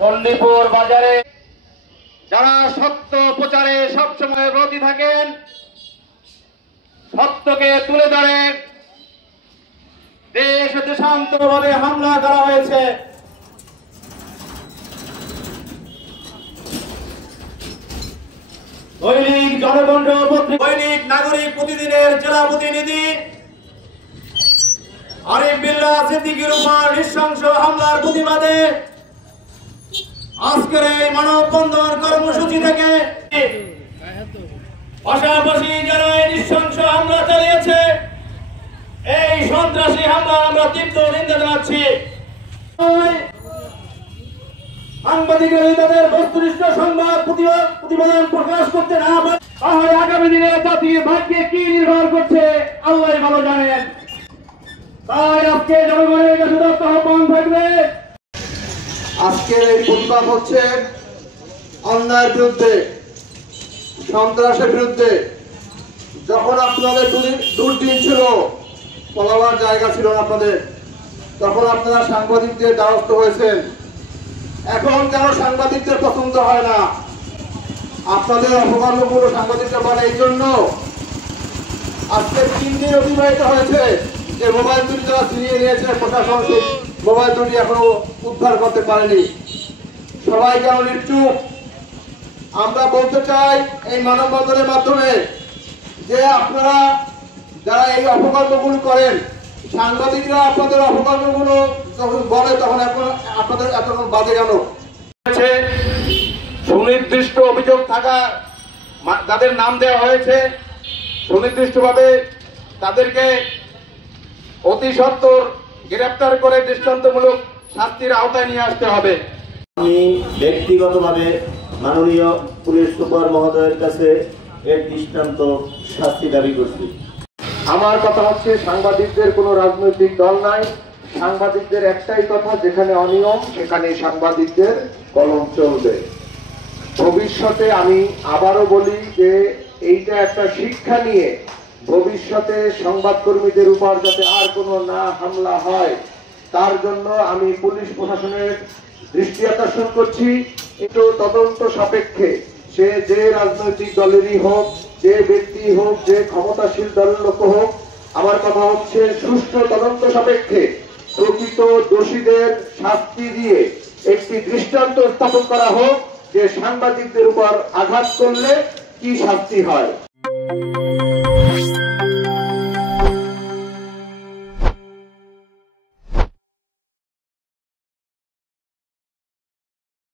পন্ডিপুর বাজারে যারা সত্য প্রচারে সবসময় ব্রতী থাকেন, সত্যকে তুলে ধরেন, দেশ দেশান্তরভাবে হামলা করা হয়েছে। দৈনিক জনকণ্ঠ দৈনিক নাগরিক প্রতিদিনের জেলা প্রতিনিধি আরিফ বিল্লাহ সিদ্দিকীর উপর নৃশংস হামলার প্রতিবাদে আজকের এই মানববন্ধন কর্মসূচি থেকে পাশাপাশি যারা এই নৃশংস হামলা চালিয়েছে, এই সন্ত্রাসী হামলা আমরা তীব্র নিন্দা জানাচ্ছি। সাংবাদিকরা তাদের বস্তুনিষ্ঠ সংবাদ প্রতিবেদন প্রকাশ করতে না পারে, তাহলে আগামী দিনে জাতির ভাগ্যে কি নির্ভর করছে আল্লাহ ভালো জানেন। তাই আজকে জনগণের কাছে আহ্বান থাকবে, আজকের এই প্রতিবাদ হচ্ছে অন্যায়ের বিরুদ্ধে, সন্ত্রাসের বিরুদ্ধে। যখন আপনাদের দুর্দিন ছিল, পলাবার জায়গা ছিল না আপনাদের, তখন আপনারা সাংবাদিকদের দ্বারস্থ হয়েছেন। এখন কেন সাংবাদিকদের পছন্দ হয় না? আপনাদের অপকর্মগুলো সাংবাদিকরা বলে এই জন্য। আজকে 3 দিন অতিবাহিত হয়েছে যে মোবাইল দুটি যারা ছিনিয়ে নিয়েছে, প্রশাসন সেই মোবাইল দুটি এখনো উদ্ধার করতে পারেনি। সবাই কেন নিশ্চুপ? আমরা বলতে চাই এই মানববন্ধনের মাধ্যমে যে আপনারা যারা এই অপকর্মগুলো করেন, সাংবাদিকরা আপনাদের অপকর্মগুলো যখন বলে তখন এখন আপনাদের এতক্ষণ বাজে কেন? সুনির্দিষ্ট অভিযোগ থাকা যাদের নাম দেওয়া হয়েছে, সুনির্দিষ্টভাবে তাদেরকে অতি সত্বর গ্রেফতার করে দৃষ্টান্তমূলক শাস্তির আওতায় নিয়ে আসতে হবে। আমি ব্যক্তিগতভাবে মাননীয় পুলিশ সুপার মহোদয়ের কাছে এর দৃষ্টান্ত শাস্তি দাবি করছি। আমার কথা হচ্ছে, সাংবাদিকদের কোনো রাজনৈতিক দল নাই। সাংবাদিকদের একটাই কথা, যেখানে অনিয়ম সেখানে সাংবাদিকদের কলম চলবে। ভবিষ্যতে আমি আবারও বলি যে এইটা একটা শিক্ষা নিয়ে ভবিষ্যতে সংবাদকর্মীদের উপর যাতে আর কোনো না হামলা হয়, তার জন্য আমি পুলিশ প্রশাসনের দৃষ্টি আকর্ষণ করছি। একটু তদন্ত সাপেক্ষে, সে যে রাজনৈতিক দলেরই হোক, যে ব্যক্তি হোক, যে ক্ষমতাশীল দলের লোক হোক, আমার কথা হচ্ছে সুষ্ঠু তদন্ত সাপেক্ষে প্রকৃত দোষীদের শাস্তি দিয়ে একটি দৃষ্টান্ত স্থাপন করা হোক যে সাংবাদিকদের উপর আঘাত করলে কি শাস্তি হয়।